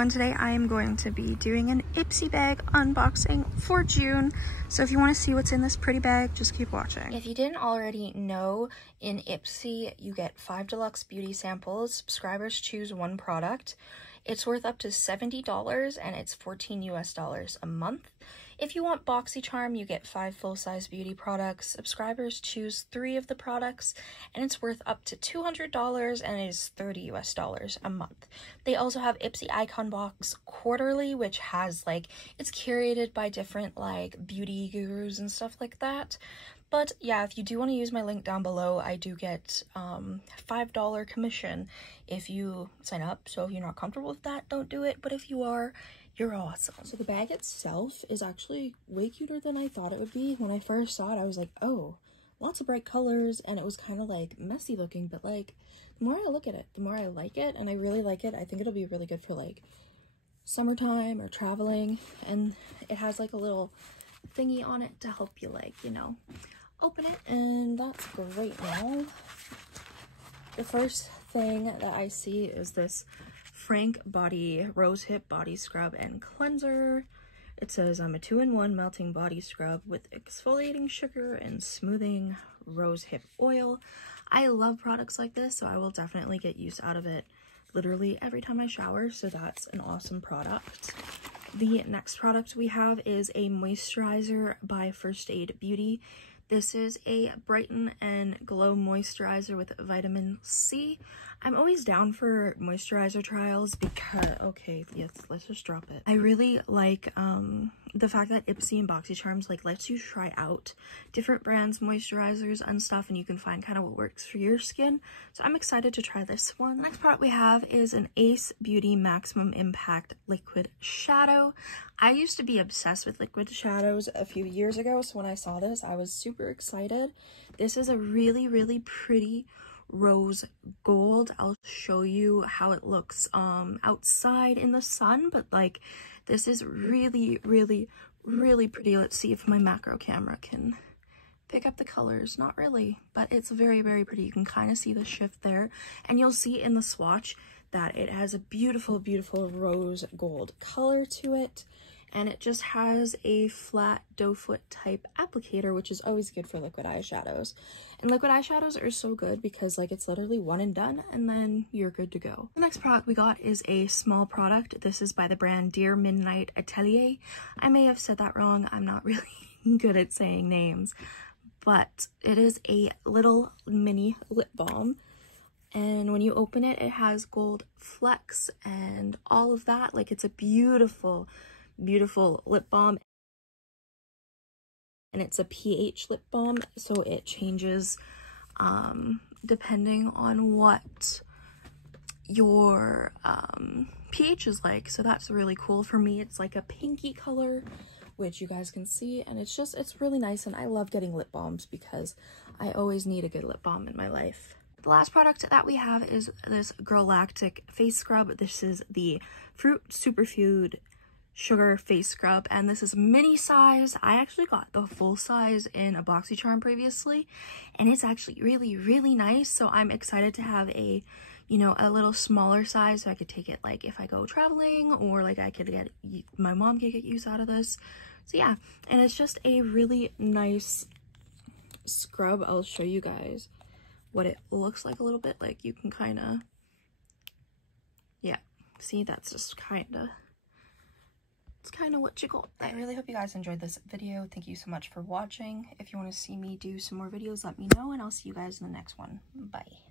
everyone, today I am going to be doing an Ipsy bag unboxing for June. So if you want to see what's in this pretty bag, just keep watching. If you didn't already know, in Ipsy you get 5 deluxe beauty samples. Subscribers choose one product. It's worth up to $70 and it's $14 US a month. If you want BoxyCharm, you get 5 full-size beauty products. Subscribers choose 3 of the products, and it's worth up to $200 and it is $30 US a month. They also have Ipsy Icon Box quarterly, which has it's curated by different beauty gurus and stuff like that. But yeah, if you do want to use my link down below, I do get $5 commission if you sign up. So if you're not comfortable with that, don't do it. But if you are, you're awesome. So the bag itself is actually way cuter than I thought it would be. When I first saw it, I was like, oh, lots of bright colors, and it was kind of messy looking, but the more I look at it, the more I like it, and I really like it. I think it'll be really good for summertime or traveling. And it has a little thingy on it to help you open it, and that's great. Now the first thing that I see is this Frank Body Rose Hip Body Scrub and Cleanser. It says I'm a 2-in-1 melting body scrub with exfoliating sugar and smoothing rose hip oil. I love products like this, so I will definitely get use out of it literally every time I shower, so that's an awesome product. The next product we have is a moisturizer by First Aid Beauty. This is a Brighten and Glow moisturizer with vitamin C. I'm always down for moisturizer trials because, okay, yes, let's just drop it. I really like the fact that Ipsy and BoxyCharms lets you try out different brands, moisturizers and stuff, and you can find kind of what works for your skin. So I'm excited to try this one. The next product we have is an Ace Beauty Maximum Impact Liquid Shadow. I used to be obsessed with liquid shadows a few years ago, so when I saw this, I was super excited. This is a really, really pretty rose gold. I'll show you how it looks outside in the sun, but this is really, really, really pretty. Let's see if my macro camera can pick up the colors. Not really, but it's very, very pretty. You can kind of see the shift there, and you'll see in the swatch that it has a beautiful, beautiful rose gold color to it. And it just has a flat doe foot type applicator, which is always good for liquid eyeshadows. And liquid eyeshadows are so good because it's literally one and done, and then you're good to go. The next product we got is a small product. This is by the brand Dear Midnight Atelier. I may have said that wrong. I'm not really good at saying names, but it is a little mini lip balm. And when you open it, it has gold flecks and all of that. It's a beautiful, beautiful lip balm, and it's a pH lip balm, so it changes depending on what your pH is so that's really cool. For me, it's a pinky color, which you guys can see, and it's really nice. And I love getting lip balms because I always need a good lip balm in my life. The last product that we have is this Girlactic face scrub. This is the Fruit Superfood Sugar face scrub, and this is mini size. I actually got the full size in a BoxyCharm previously, and it's actually really, really nice. So I'm excited to have a a little smaller size, so I could take it if I go traveling, or I could get my mom could get use out of this. So yeah, and it's just a really nice scrub. I'll show you guys what it looks like a little bit. You can kind of, yeah, see, that's just it's kind of what you got there. I really hope you guys enjoyed this video. Thank you so much for watching. If you want to see me do some more videos, let me know, and I'll see you guys in the next one. Bye.